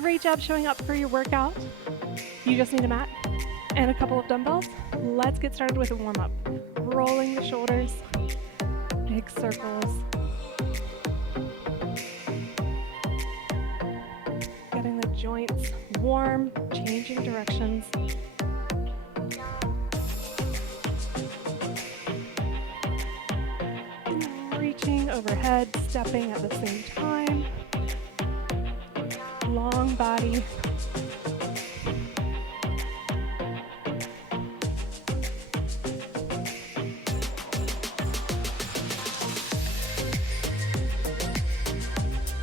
Great job showing up for your workout. You just need a mat and a couple of dumbbells. Let's get started with a warm-up. Rolling the shoulders, big circles. Getting the joints warm, changing directions. Reaching overhead, stepping at the same time. Long body.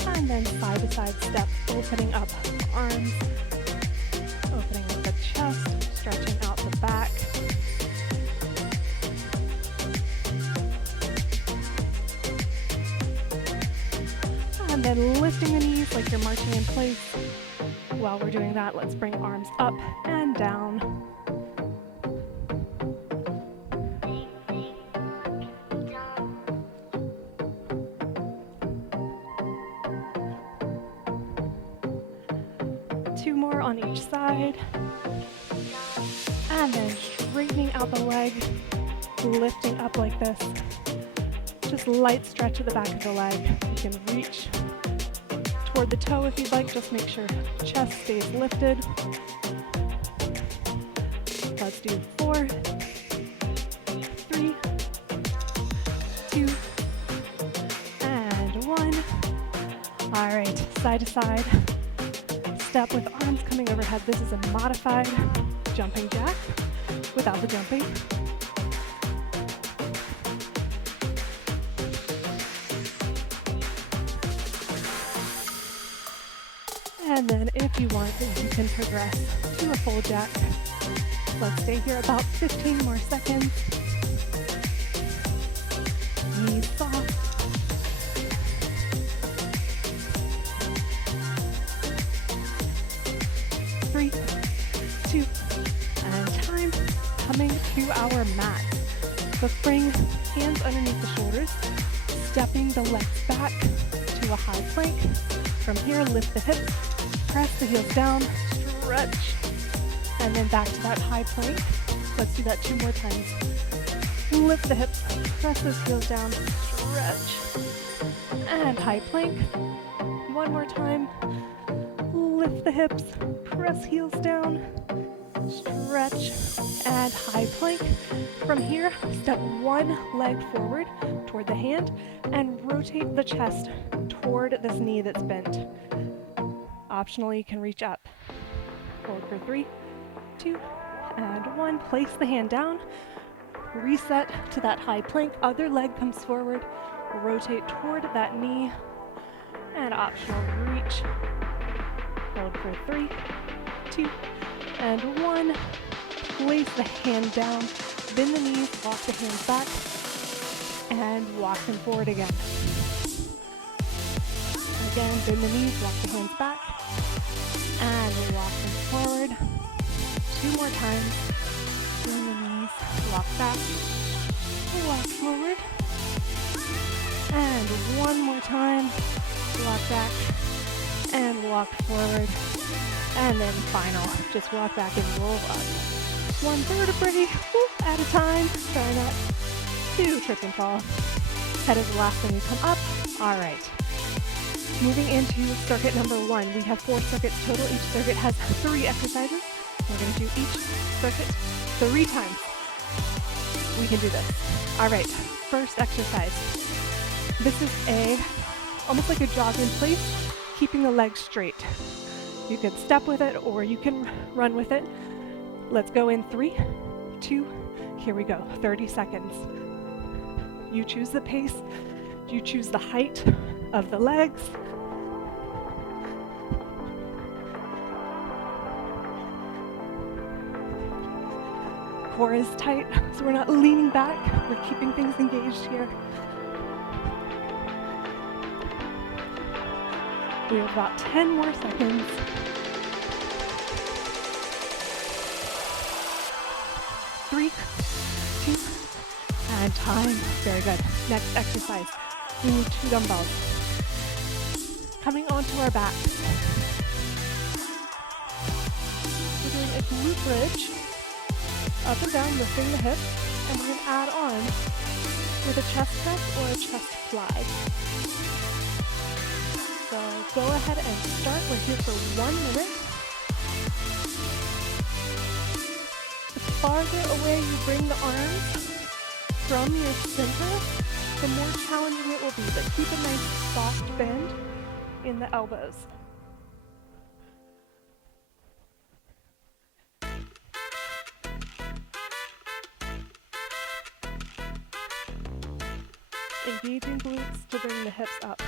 And then side to side step, opening up arms, opening up the chest, stretching out the back. And then lifting the knees like you're marching in place. While we're doing that, let's bring arms up and down. Two more on each side. And then straightening out the leg, lifting up like this. Just light stretch at the back of the leg. You can reach toward the toe if you'd like. Just make sure chest stays lifted. Let's do 4, 3, 2, and 1. All right, side to side. Step with arms coming overhead. This is a modified jumping jack without the jumping. And then if you want, you can progress to a full jack. Let's stay here about 15 more seconds. Knees soft. Three, 2, and time. Coming to our mat. So bring hands underneath the shoulders, stepping the legs back to a high plank. From here, lift the hips. Press the heels down, stretch, and then back to that high plank. Let's do that 2 more times. Lift the hips, press those heels down, stretch, and high plank. 1 more time. Lift the hips, press heels down, stretch, and high plank. From here, step 1 leg forward toward the hand and rotate the chest toward this knee that's bent. Optionally, you can reach up. Hold for 3, 2, and 1. Place the hand down. Reset to that high plank. Other leg comes forward. Rotate toward that knee. And optional reach. Hold for 3, 2, and 1. Place the hand down. Bend the knees. Walk the hands back. And walk them forward again. Again, bend the knees. Walk the hands back. And we walk them forward. 2 more times. Bend the knees, walk back, walk forward. And 1 more time. Walk back and walk forward. And then final, just walk back and roll up. 1 vertebrae at a time. Try not to trip and fall. Head is the last thing you come up. All right. Moving into circuit number 1, we have 4 circuits total. Each circuit has 3 exercises. We're going to do each circuit 3 times. We can do this. All right, first exercise. This is almost like a jog in place, keeping the legs straight. You can step with it or you can run with it. Let's go in 3, 2, here we go, 30 seconds. You choose the pace, you choose the height of the legs. Core is tight, so we're not leaning back. We're keeping things engaged here. We have about 10 more seconds. 3, 2, and time. Very good. Next exercise. We need 2 dumbbells. Coming onto our back. glute bridge, up and down, lifting the hips, and we're going to add on with a chest press or a chest fly. So go ahead and start. We're here for 1 minute. The farther away you bring the arms from your center, the more challenging it will be, but keep a nice soft bend in the elbows. Engaging glutes to bring the hips up.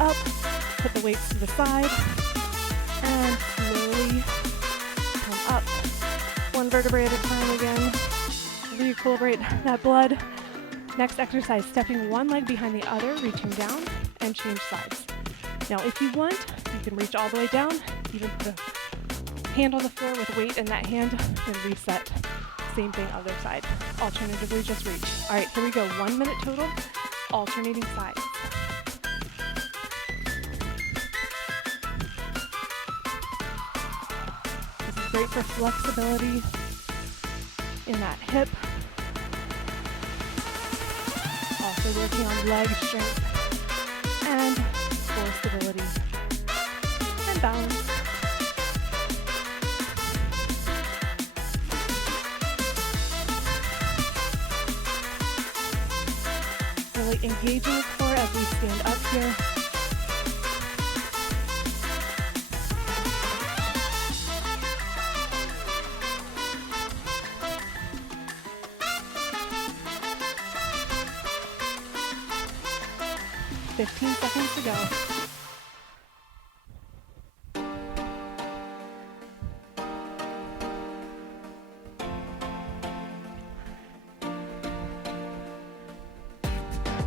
Up, put the weights to the side, and slowly come up. One vertebrae at a time again. Re-equilibrate that blood. Next exercise, stepping one leg behind the other, reaching down, and change sides. Now, if you want, you can reach all the way down, even put a hand on the floor with weight in that hand, and reset. Same thing, other side. Alternatively, just reach. All right, here we go. 1 minute total, alternating sides. Great for flexibility in that hip. Also working on leg strength and core stability and balance. Really engaging the core as we stand up here. Fifteen seconds to go.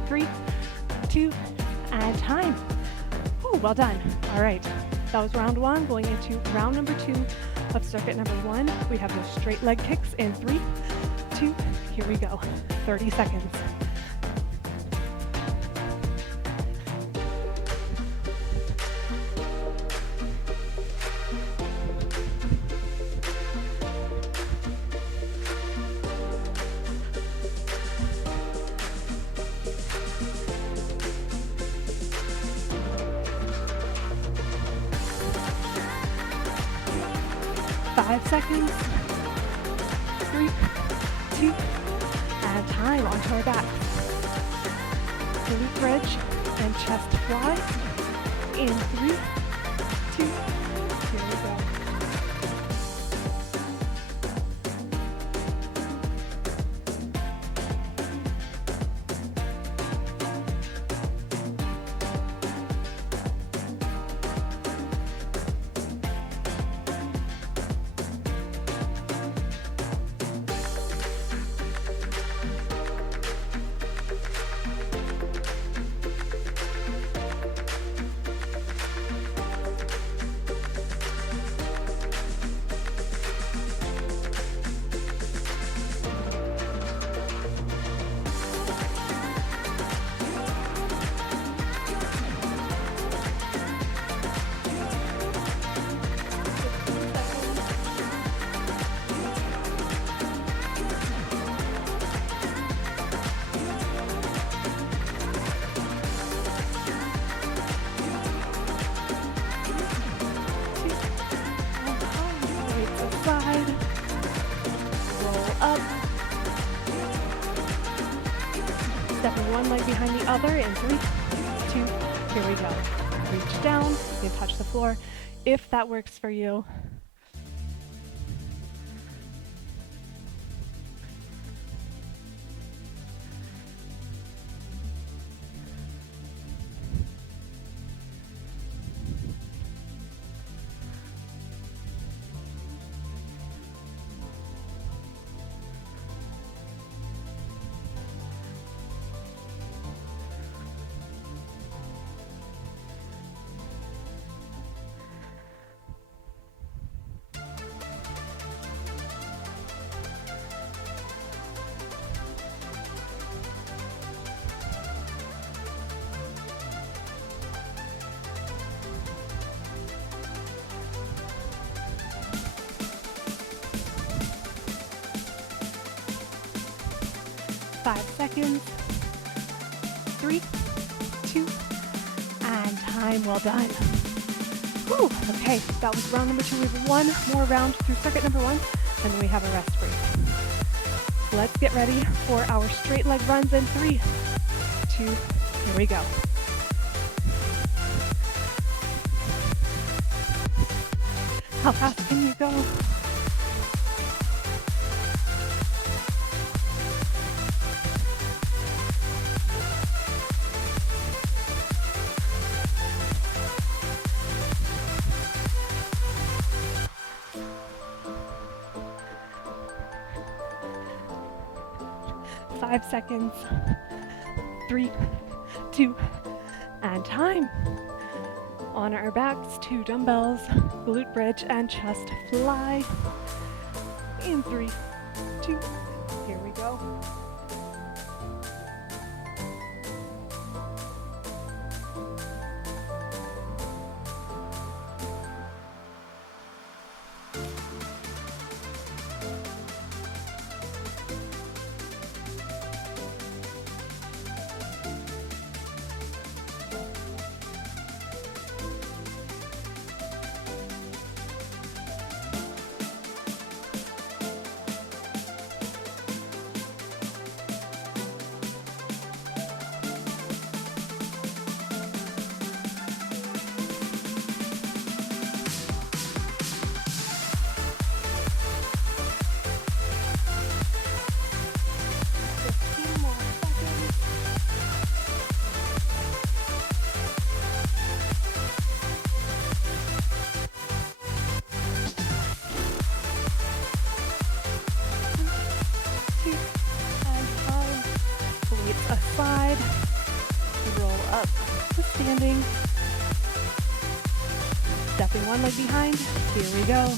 Three, two, and time. Ooh, well done. All right, that was round one. Going into round number 2 of circuit number 1. We have those straight leg kicks in 3, 2, here we go. 30 seconds. Seconds. 3, 2, and time. Onto our back. Glute bridge and chest fly. In 3, 2, here we go. One leg behind the other in 3, 2, here we go. Reach down, you can touch the floor if that works for you. 5 seconds. 3, 2, and time. Well done. Whew. Okay, that was round number 2. We have one more round through circuit number 1, and then we have a rest break. Let's get ready for our straight leg runs in 3, 2, here we go. How fast can you go? Five seconds. 3, 2, and time. On our backs, 2 dumbbells, glute bridge, and chest fly. In 3, 2, here we go. Aside, roll up to standing, stepping one leg behind, here we go.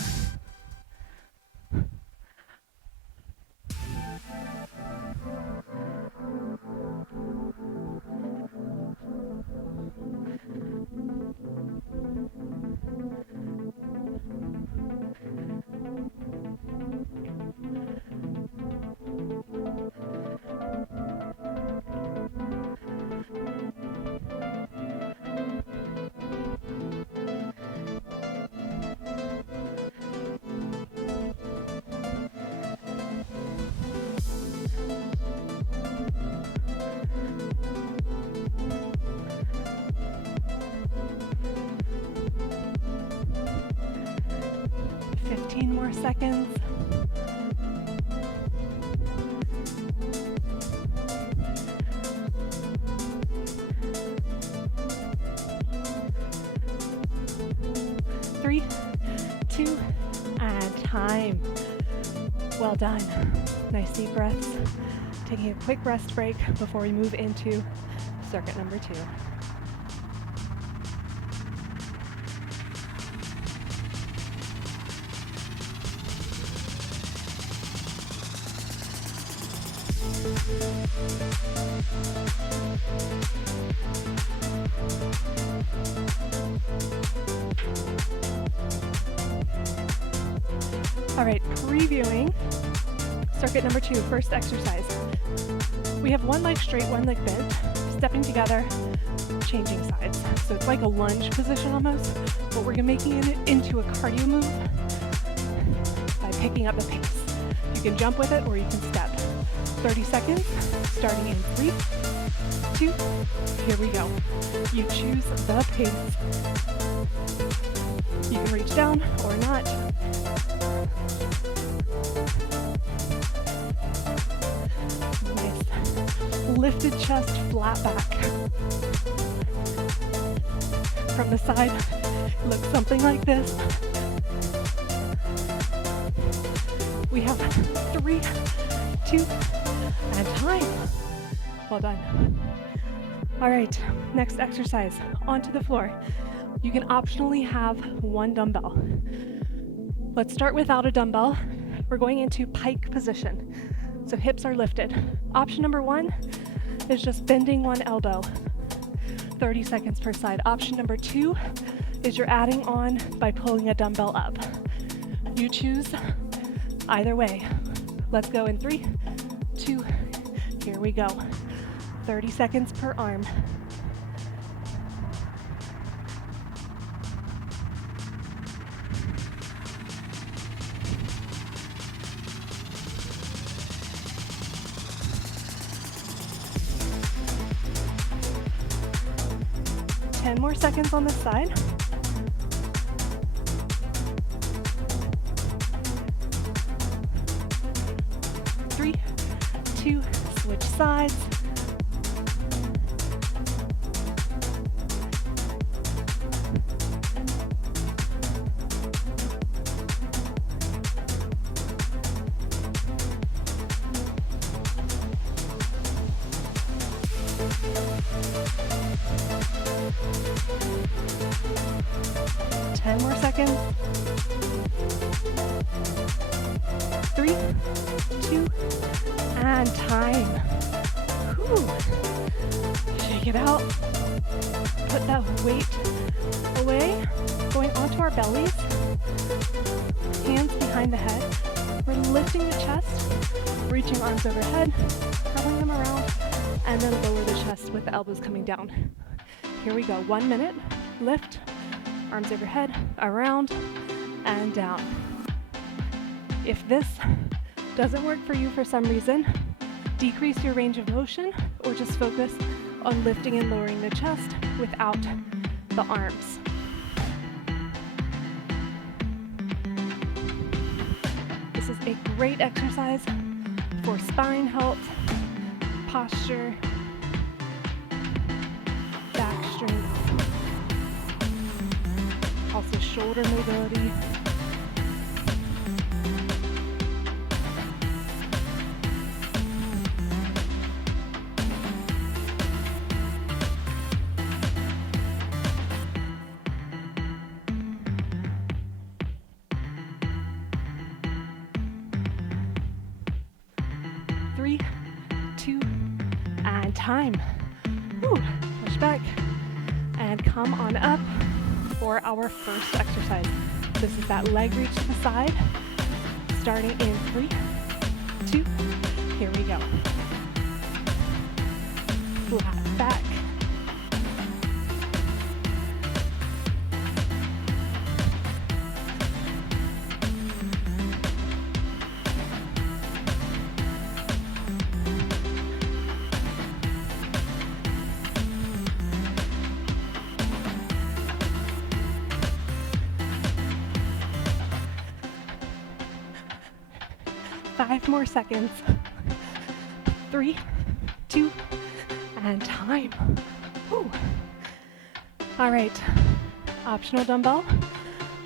More seconds. 3, 2, and time. Well done. Nice deep breaths. Taking a quick rest break before we move into circuit number 2. All right, previewing circuit number 2, first exercise. We have one leg straight, one leg bent, stepping together, changing sides. So it's like a lunge position almost, but we're making it into a cardio move by picking up the pace. You can jump with it or you can step. 30 seconds, starting in 3, 2, here we go. You choose the pace. You can reach down or not. Nice. Lifted chest, flat back. From the side, it looks something like this. We have 3, 2, and time. Well done. All right, next exercise, onto the floor. You can optionally have one dumbbell. Let's start without a dumbbell. We're going into pike position. So hips are lifted. Option number 1 is just bending one elbow. 30 seconds per side. Option number 2 is you're adding on by pulling a dumbbell up. You choose either way. Let's go in 3, 2, Here we go. 30 seconds per arm. More seconds on this side. 3, 2, switch sides. More seconds. 3, 2, and time. Whew. Shake it out. Put that weight away. Going onto our bellies. Hands behind the head. We're lifting the chest, reaching arms overhead, curling them around, and then lower the chest with the elbows coming down. Here we go. 1 minute. Lift. Arms overhead, around, and down. If this doesn't work for you for some reason, decrease your range of motion or just focus on lifting and lowering the chest without the arms. This is a great exercise for spine health, posture, back strength, also shoulder mobility. Three, 2, and time. Whew. Push back and come on up for our first exercise. This is that leg reach to the side, starting in 3, 2, here we go. Flat back. Five more seconds. 3, 2, and time. Whew. All right, optional dumbbell.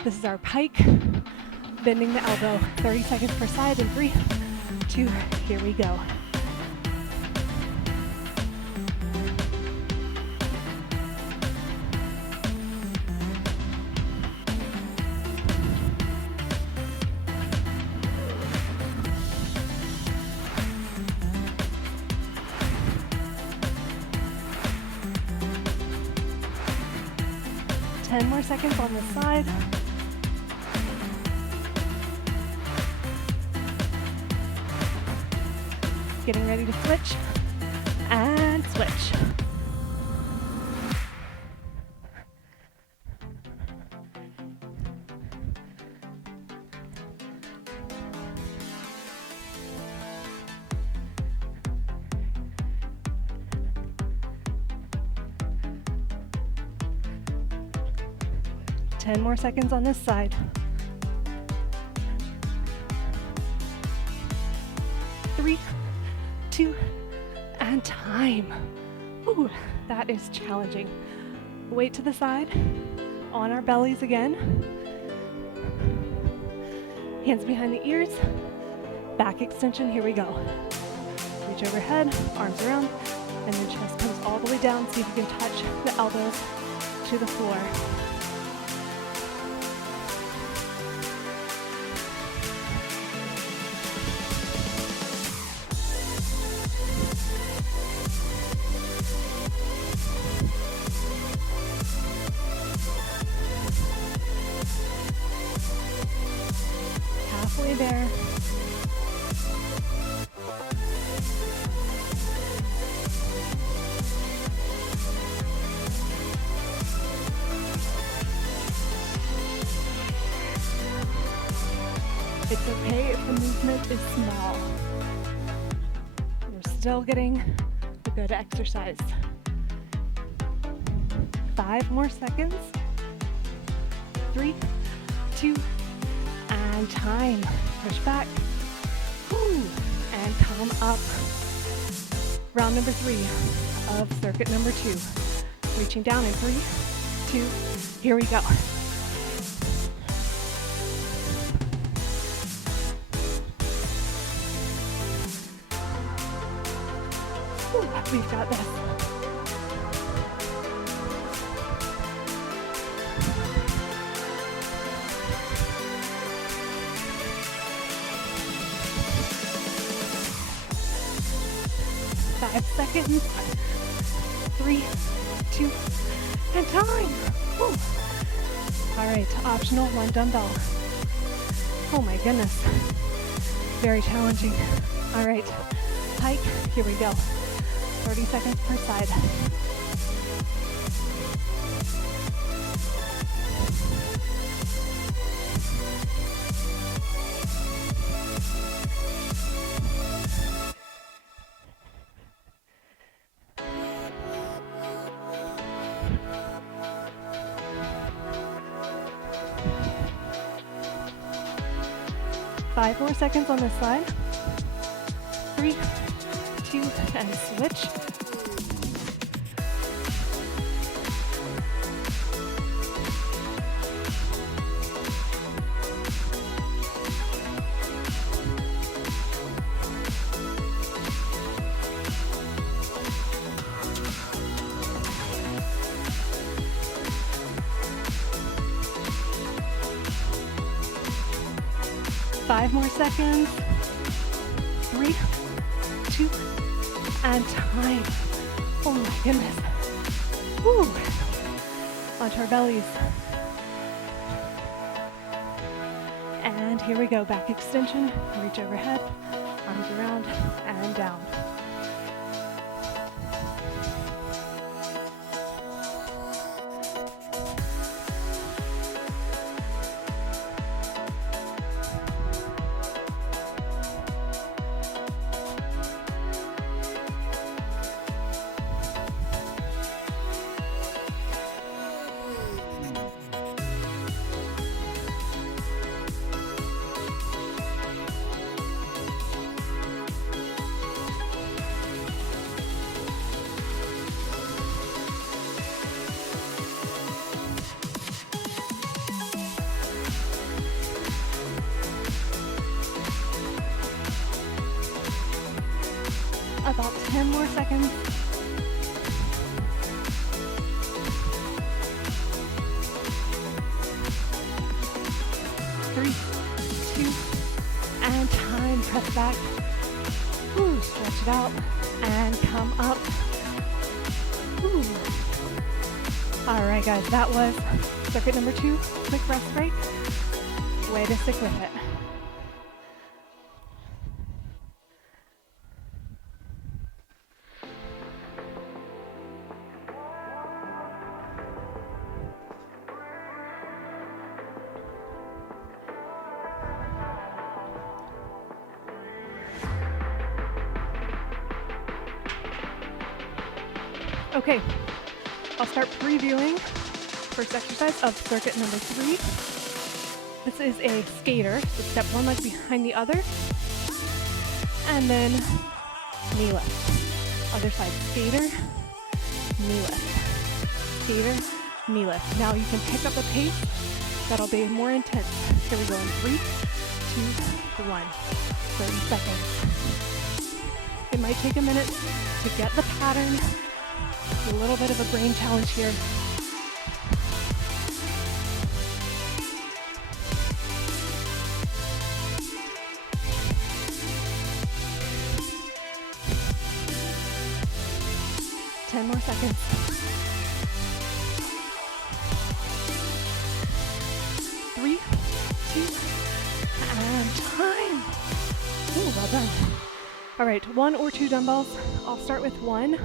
This is our pike, bending the elbow, 30 seconds per side in 3, 2, here we go. More seconds on this side. Getting ready to switch and switch. More seconds on this side. 3, 2, and time. Ooh, that is challenging. Weight to the side, on our bellies again. Hands behind the ears, back extension, here we go. Reach overhead, arms around, and then chest comes all the way down. See if you can touch the elbows to the floor. There. It's okay if the movement is small. We're still getting a good exercise. 5 more seconds. 3, 2, and time. Push back. Woo. And come up. Round number 3 of circuit number 2. Reaching down in 3, 2, here we go. Woo, we've got this. Seconds. 3, 2, and time. Woo. All right, optional 1 dumbbell. Oh my goodness. Very challenging. All right, hike, here we go. 30 seconds per side. Five more seconds on this side. 3, 2, and switch. Five more seconds. 3, 2, and time. Oh my goodness. Woo. Onto our bellies. And here we go. Back extension. Reach overhead. Arms around and down. About 10 more seconds. 3, 2, and time. Press back. Woo, stretch it out and come up. Woo. All right, guys, that was circuit number 2. Quick rest break. Way to stick with it. Okay, I'll start previewing first exercise of circuit number 3. This is a skater, so step one leg behind the other, and then knee lift. Other side, skater, knee lift, skater, knee lift. Now you can pick up a pace that'll be more intense. Here we go in 3, 2, 1, 30 seconds. It might take a minute to get the pattern. A little bit of a brain challenge here. Ten more seconds. 3, 2, and time. Ooh, well done. All right, 1 or 2 dumbbells. I'll start with 1.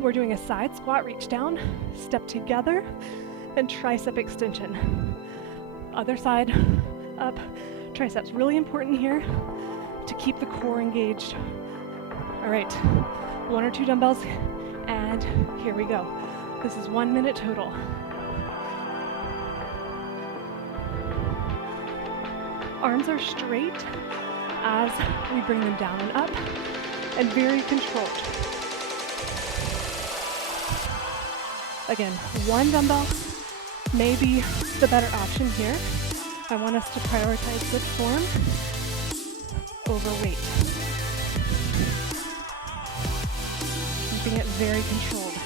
We're doing a side squat, reach down, step together, and tricep extension. Other side, up, triceps. Really important here to keep the core engaged. All right, 1 or 2 dumbbells, and here we go. This is 1 minute total. Arms are straight as we bring them down and up, and very controlled. Again, 1 dumbbell may be the better option here. I want us to prioritize good form over weight. Keeping it very controlled.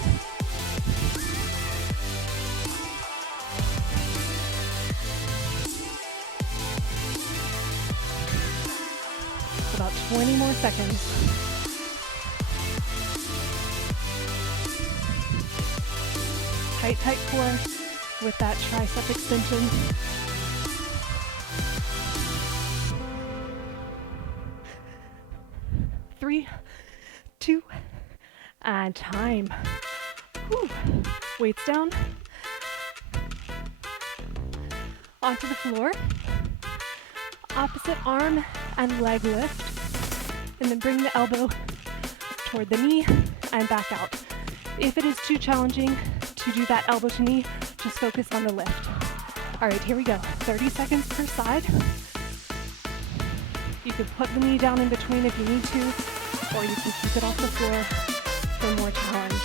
About 20 more seconds. Tight, tight core with that tricep extension. Three, 2, and time. Whew. Weights down. Onto the floor. Opposite arm and leg lift. And then bring the elbow toward the knee and back out. If it is too challenging to do that elbow to knee, just focus on the lift. All right, here we go. 30 seconds per side. You could put the knee down in between if you need to, or you can keep it off the floor for more challenge.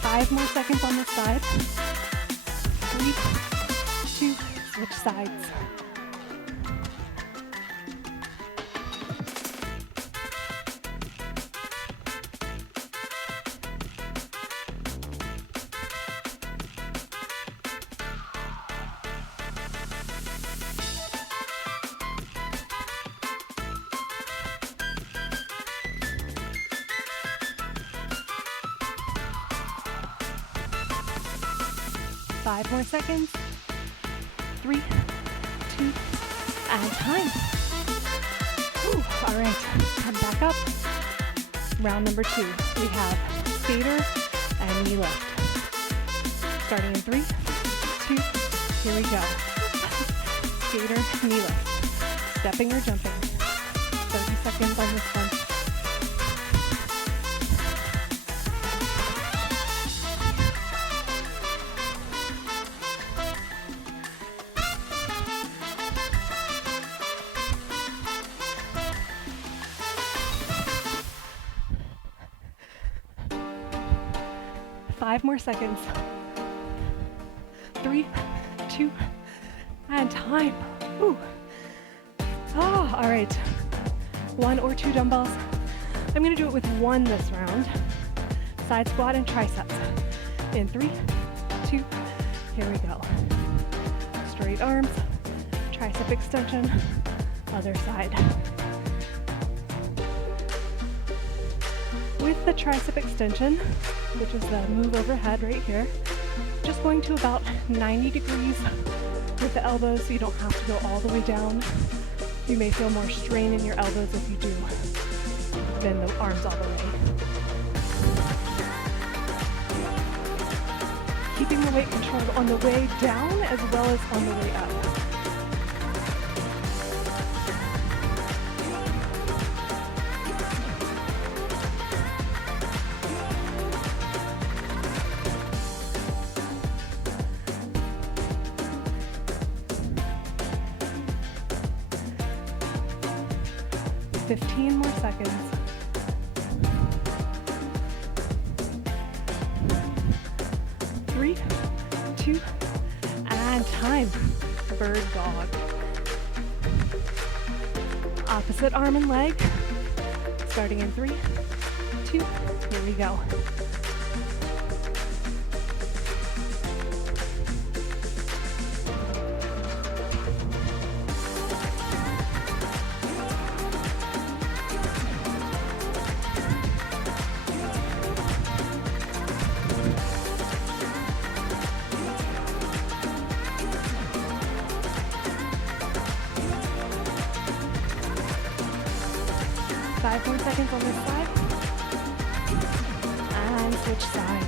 Five more seconds on this side. 3, 2, switch sides. Five more seconds. 3, 2, and time. Ooh, all right, come back up. Round number 2. We have skater and knee lift. Starting in 3, 2, here we go. Skater, knee lift. Stepping or jumping. 30 seconds on this one. 5 more seconds. 3, 2, and time. Ooh. Oh, all right. 1 or 2 dumbbells. I'm gonna do it with 1 this round. Side squat and triceps. In 3, 2, here we go. Straight arms, tricep extension, other side. With the tricep extension, which is the move overhead right here, just going to about 90 degrees with the elbows, so you don't have to go all the way down. You may feel more strain in your elbows if you do bend the arms all the way. Keeping the weight controlled on the way down as well as on the way up. More seconds. 3, 2, and time. Bird dog. Opposite arm and leg. Starting in 3, 2, here we go. 5 more seconds on this side. And switch sides.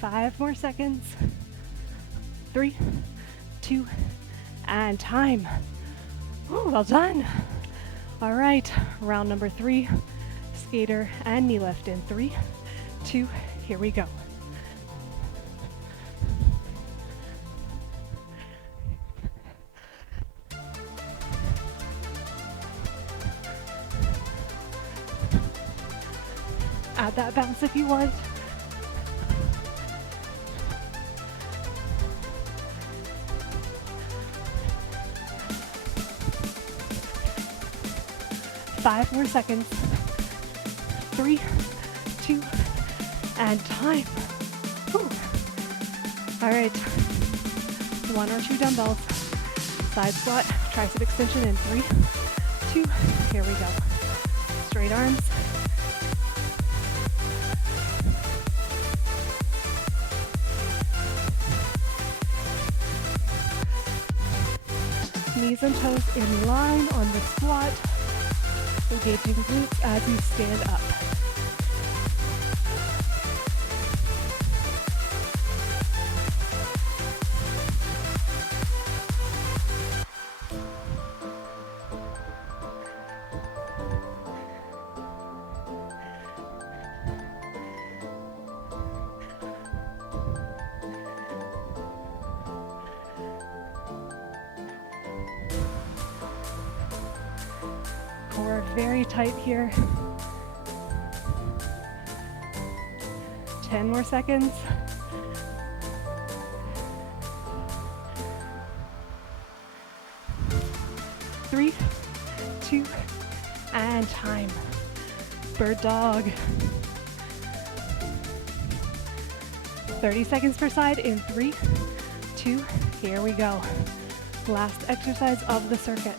Five more seconds. 3, 2, and time. Ooh, well done. All right, round number 3, skater and knee lift in 3, 2, here we go. Add that bounce if you want. Five more seconds. 3, 2, and time. Whew. All right. 1 or 2 dumbbells. Side squat, tricep extension in 3, 2, here we go. Straight arms. Knees and toes in line on the squat. Engaging glutes as you stand up. Core very tight here. 10 more seconds. 3, 2, and time. Bird dog. 30 seconds per side in 3, 2, here we go. Last exercise of the circuit.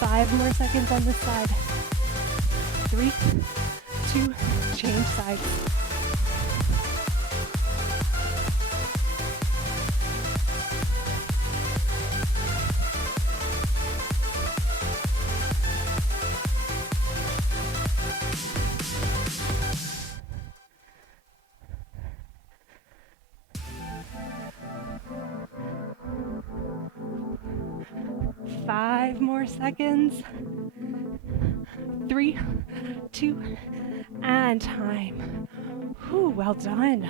Five more seconds on this side. 3, 2, change sides. Five more seconds. 3, 2, and time. Whew, well done.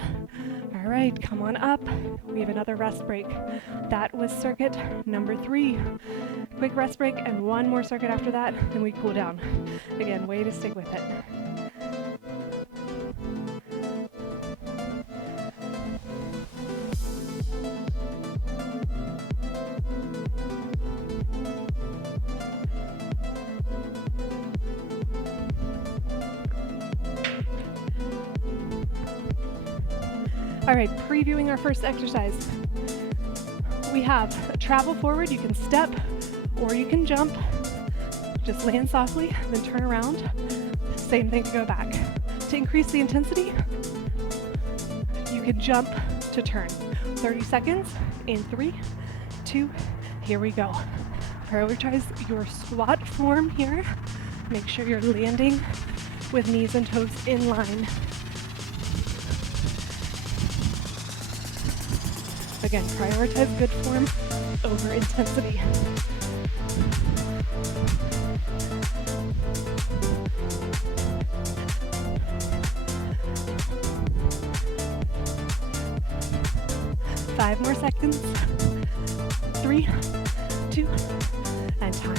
All right, come on up. We have another rest break. That was circuit number 3. Quick rest break and 1 more circuit after that, then we cool down. Again, way to stick with it. All right, previewing our first exercise. We have a travel forward. You can step or you can jump. Just land softly, then turn around. Same thing to go back. To increase the intensity, you can jump to turn. 30 seconds in 3, 2, here we go. Prioritize your squat form here. Make sure you're landing with knees and toes in line. Again, prioritize good form over intensity. Five more seconds. 3, 2, and time.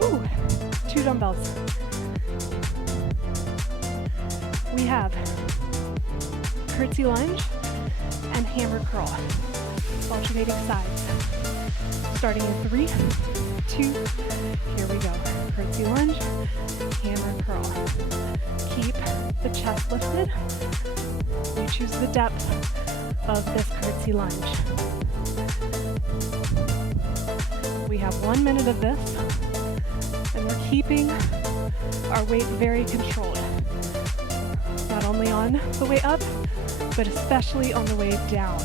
Woo. 2 dumbbells. We have curtsy lunge and hammer curl, alternating sides. Starting in 3, 2, here we go. Curtsy lunge, hammer curl. Keep the chest lifted. You choose the depth of this curtsy lunge. We have 1 minute of this, and we're keeping our weight very controlled. Not only on the way up, but especially on the way down.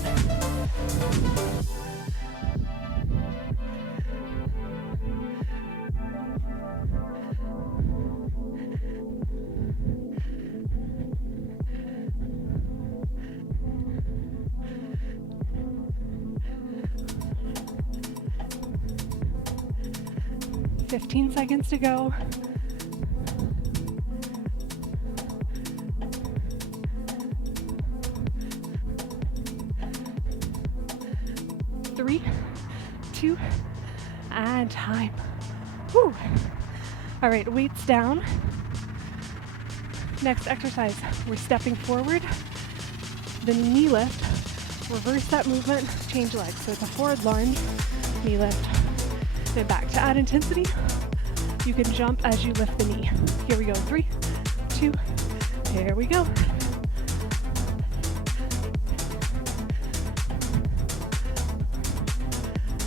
Fifteen seconds to go. Three, 2, and time. Whew. All right, weights down. Next exercise, we're stepping forward. The knee lift. Reverse that movement, change legs. So it's a forward lunge, knee lift, then back. To add intensity, you can jump as you lift the knee. Here we go, 3, 2, here we go.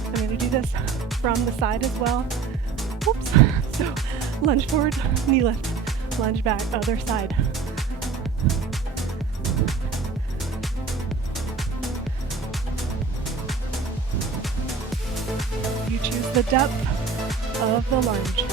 I'm going to do this from the side as well. Oops. So lunge forward, knee lift, lunge back, other side. You choose the depth of the lunge.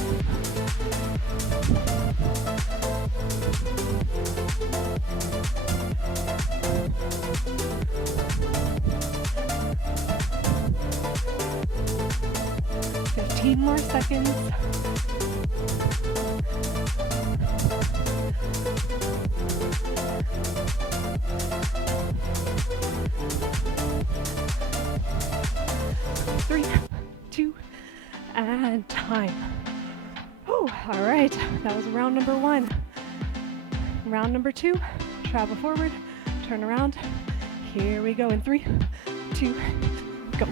More seconds. Three, 2, and time. Oh, all right. That was round number 1. Round number 2, travel forward, turn around. Here we go in 3, 2, go.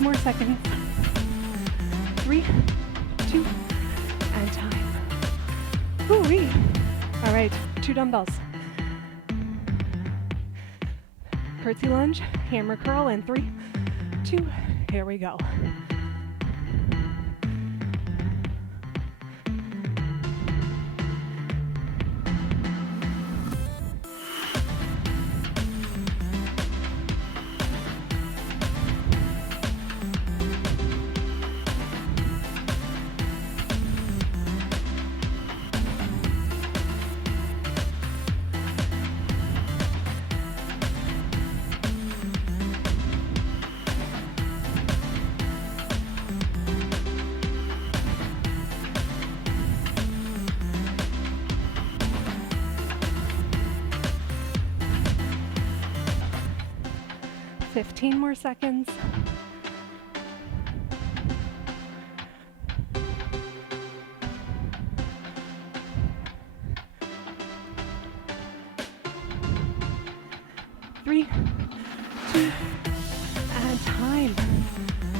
More seconds. 3, 2, and time. Woo-wee. All right, 2 dumbbells. Curtsy lunge, hammer curl in 3, 2, here we go. Fifteen more seconds. Three, 2, and time.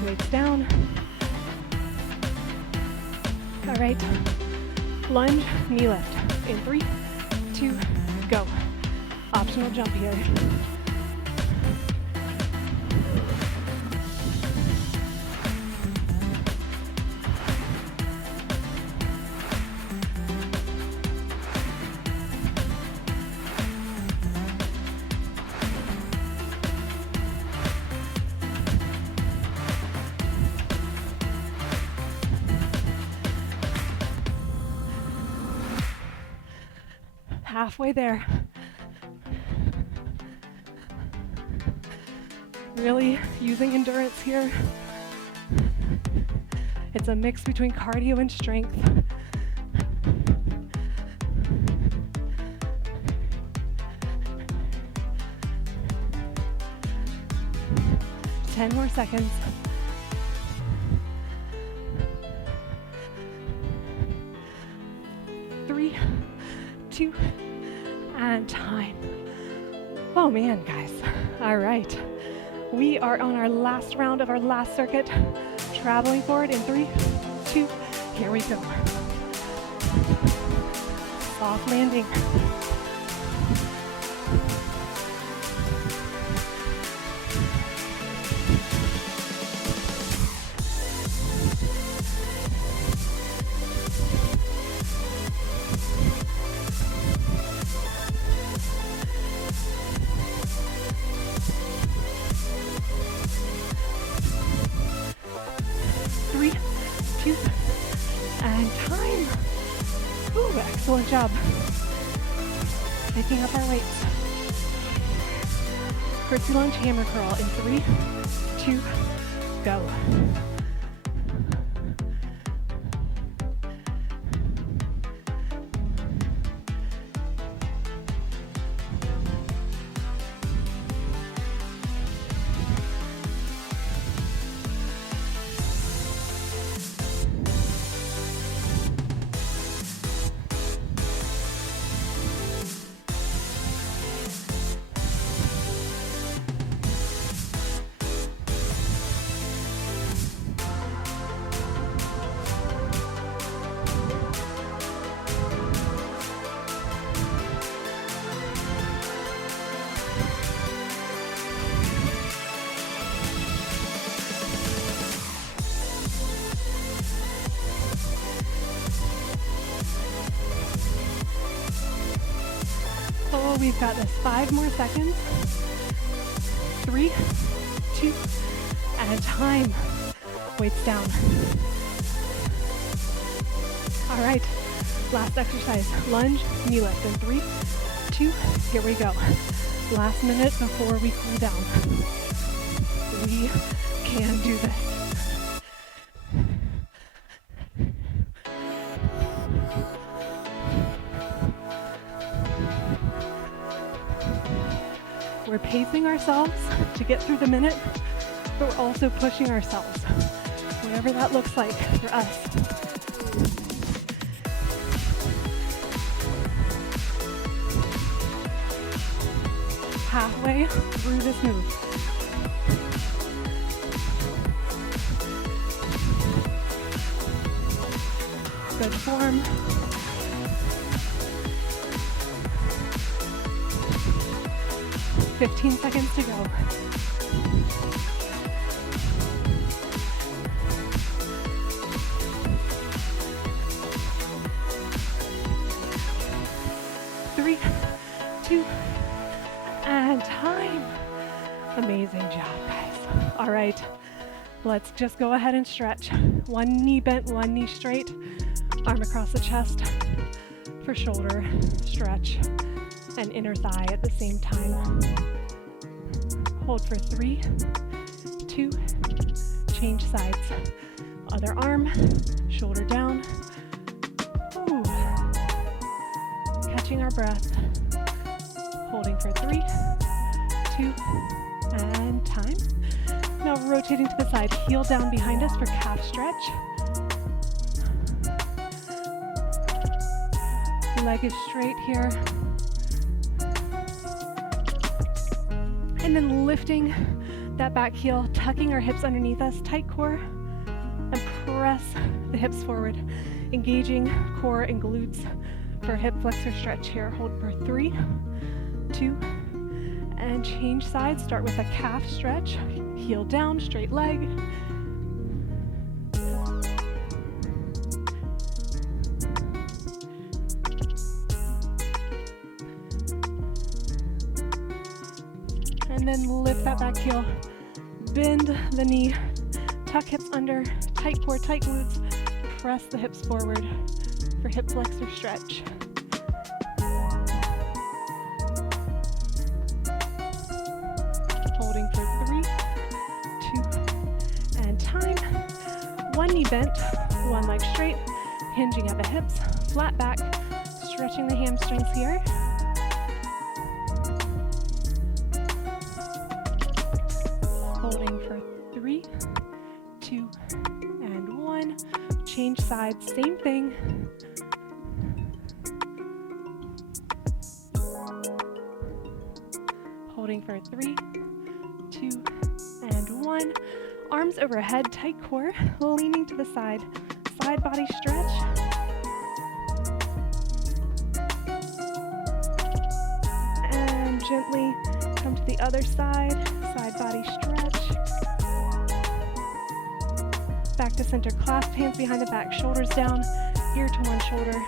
Weights down. All right. Lunge, knee lift. In 3, 2, go. Optional jump here. halfway there. Really using endurance here. It's a mix between cardio and strength. Ten more seconds. Three, two, and time. Oh man, guys. All right. We are on our last round of our last circuit. Traveling forward in 3, 2, here we go. Soft landing. Excellent job. Picking up our weights. Curtsy lunge hammer curl in 3, 2, go. We've got this. 5 more seconds. 3, 2, and time. Weights down. All right, last exercise. Lunge, knee lift in 3, 2, here we go. Last minute before we cool down. We can do this. We're pacing ourselves to get through the minute, but we're also pushing ourselves, whatever that looks like for us. Halfway through this move. Good form. Fifteen seconds to go. Three, 2, and time. Amazing job, guys. All right, let's just go ahead and stretch. One knee bent, one knee straight. Arm across the chest for shoulder stretch and inner thigh at the same time. Hold for 3, 2, change sides. Other arm, shoulder down. Ooh. Catching our breath. Holding for 3, 2, and time. Now rotating to the side, heel down behind us for calf stretch. Leg is straight here. And then lifting that back heel, tucking our hips underneath us, tight core, and press the hips forward, engaging core and glutes for hip flexor stretch here. Hold for 3, 2, and change sides. Start with a calf stretch, heel down, straight leg. And then lift that back heel, bend the knee, tuck hips under, tight core, tight glutes, press the hips forward for hip flexor stretch. one knee bent, one leg straight, hinging at the hips, flat back, stretching the hamstrings here. Holding for 3, 2, and 1. Change sides, same thing. Holding for 3, 2, and 1. Arms overhead, tight core, leaning to the side. Side body stretch. And gently come to the other side. Side body stretch. Back to center, clasp hands behind the back, shoulders down, ear to one shoulder,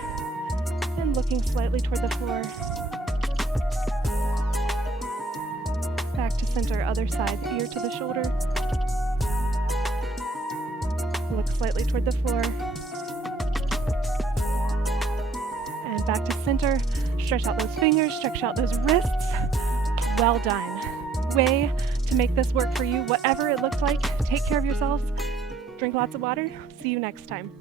and looking slightly toward the floor. Back to center, other side, ear to the shoulder. Look slightly toward the floor. And back to center. Stretch out those fingers, stretch out those wrists. Well done. Way to make this work for you, whatever it looks like. Take care of yourselves. Drink lots of water. See you next time.